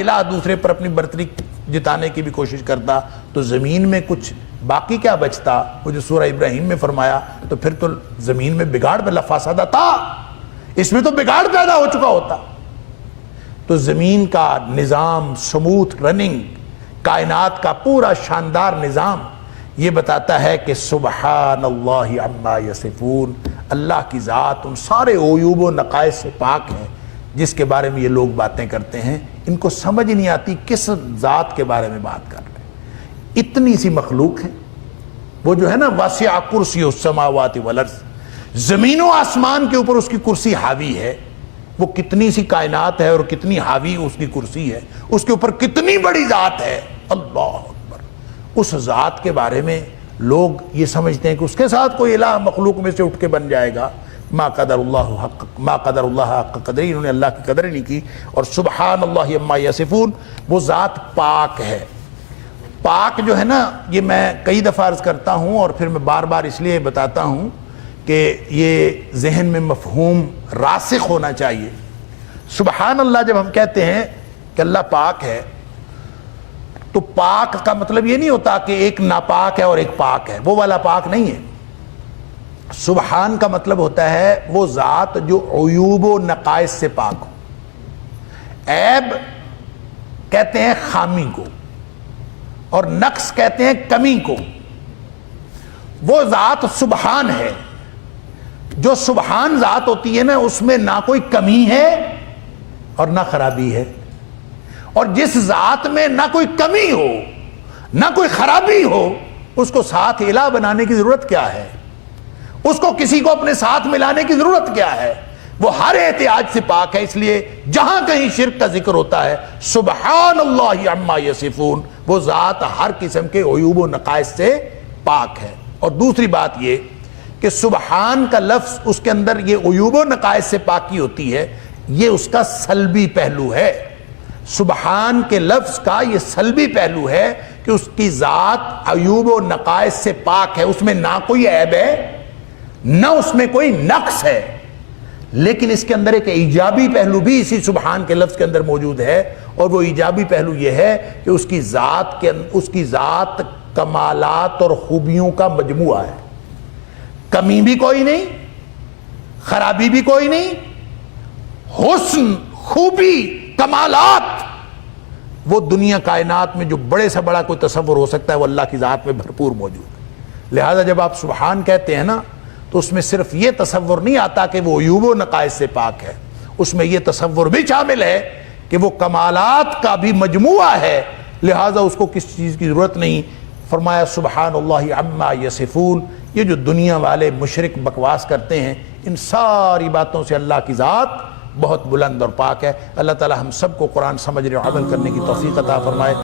الہ دوسرے پر اپنی برتری جتانے کی بھی کوشش کرتا تو زمین میں کچھ باقی کیا بچتا؟ وہ جو سورہ ابراہیم میں فرمایا تو پھر تو زمین میں بگاڑ بلا فساد تھا، اس میں تو بگاڑ پیدا ہو چکا ہوتا۔ تو زمین کا نظام، سموتھ رننگ، کائنات کا پورا شاندار نظام یہ بتاتا ہے کہ سبحان اللہ عما یصفون، اللہ کی ذات ان سارے عیوب و نقائص سے پاک ہے جس کے بارے میں یہ لوگ باتیں کرتے ہیں۔ ان کو سمجھ نہیں آتی کس ذات کے بارے میں بات کر رہے ہیں۔ اتنی سی مخلوق ہے، وہ جو ہے نا واسع کرسی السماوات والارض، زمین و آسمان کے اوپر اس کی کرسی حاوی ہے۔ وہ کتنی سی کائنات ہے اور کتنی حاوی اس کی کرسی ہے، اس کے اوپر کتنی بڑی ذات ہے، اللہ اکبر۔ اس ذات کے بارے میں لوگ یہ سمجھتے ہیں کہ اس کے ساتھ کوئی الہ مخلوق میں سے اٹھ کے بن جائے گا۔ ما قدر اللہ حق قدر، انہوں نے اللہ کی قدر نہیں کی۔ اور سبحان اللہ عما یصفون، وہ ذات پاک ہے۔ پاک جو ہے نا، یہ میں کئی دفعہ عرض کرتا ہوں اور پھر میں بار بار اس لیے بتاتا ہوں کہ یہ ذہن میں مفہوم راسخ ہونا چاہیے۔ سبحان اللہ جب ہم کہتے ہیں کہ اللہ پاک ہے تو پاک کا مطلب یہ نہیں ہوتا کہ ایک ناپاک ہے اور ایک پاک ہے، وہ والا پاک نہیں ہے۔ سبحان کا مطلب ہوتا ہے وہ ذات جو عیوب و نقائص سے پاک ہو۔ عیب کہتے ہیں خامی کو اور نقص کہتے ہیں کمی کو۔ وہ ذات سبحان ہے۔ جو سبحان ذات ہوتی ہے نا، اس میں نہ کوئی کمی ہے اور نہ خرابی ہے۔ اور جس ذات میں نہ کوئی کمی ہو نہ کوئی خرابی ہو، اس کو ساتھ الہ بنانے کی ضرورت کیا ہے؟ اس کو کسی کو اپنے ساتھ ملانے کی ضرورت کیا ہے؟ وہ ہر احتیاج سے پاک ہے۔ اس لیے جہاں کہیں شرک کا ذکر ہوتا ہے، سبحان اللہ عما یصفون، وہ ذات ہر قسم کے عیوب و نقائص سے پاک ہے۔ اور دوسری بات یہ کہ سبحان کا لفظ، اس کے اندر یہ عیوب و نقائص سے پاکی ہوتی ہے، یہ اس کا سلبی پہلو ہے۔ سبحان کے لفظ کا یہ سلبی پہلو ہے کہ اس کی ذات عیوب و نقائص سے پاک ہے، اس میں نہ کوئی عیب ہے نہ اس میں کوئی نقص ہے۔ لیکن اس کے اندر ایک ایجابی پہلو بھی اسی سبحان کے لفظ کے اندر موجود ہے، اور وہ ایجابی پہلو یہ ہے کہ اس کی ذات کمالات اور خوبیوں کا مجموعہ ہے۔ کمی بھی کوئی نہیں، خرابی بھی کوئی نہیں، حسن، خوبی، کمالات، وہ دنیا کائنات میں جو بڑے سے بڑا کوئی تصور ہو سکتا ہے وہ اللہ کی ذات میں بھرپور موجود ہے۔ لہذا جب آپ سبحان کہتے ہیں نا تو اس میں صرف یہ تصور نہیں آتا کہ وہ عیوب و نقائص سے پاک ہے، اس میں یہ تصور بھی شامل ہے کہ وہ کمالات کا بھی مجموعہ ہے، لہذا اس کو کس چیز کی ضرورت نہیں۔ فرمایا سبحان اللہ عما یصفون۔ یہ جو دنیا والے مشرک بکواس کرتے ہیں، ان ساری باتوں سے اللہ کی ذات بہت بلند اور پاک ہے۔ اللہ تعالی ہم سب کو قرآن سمجھنے اور عمل کرنے کی توفیق عطا فرمائے۔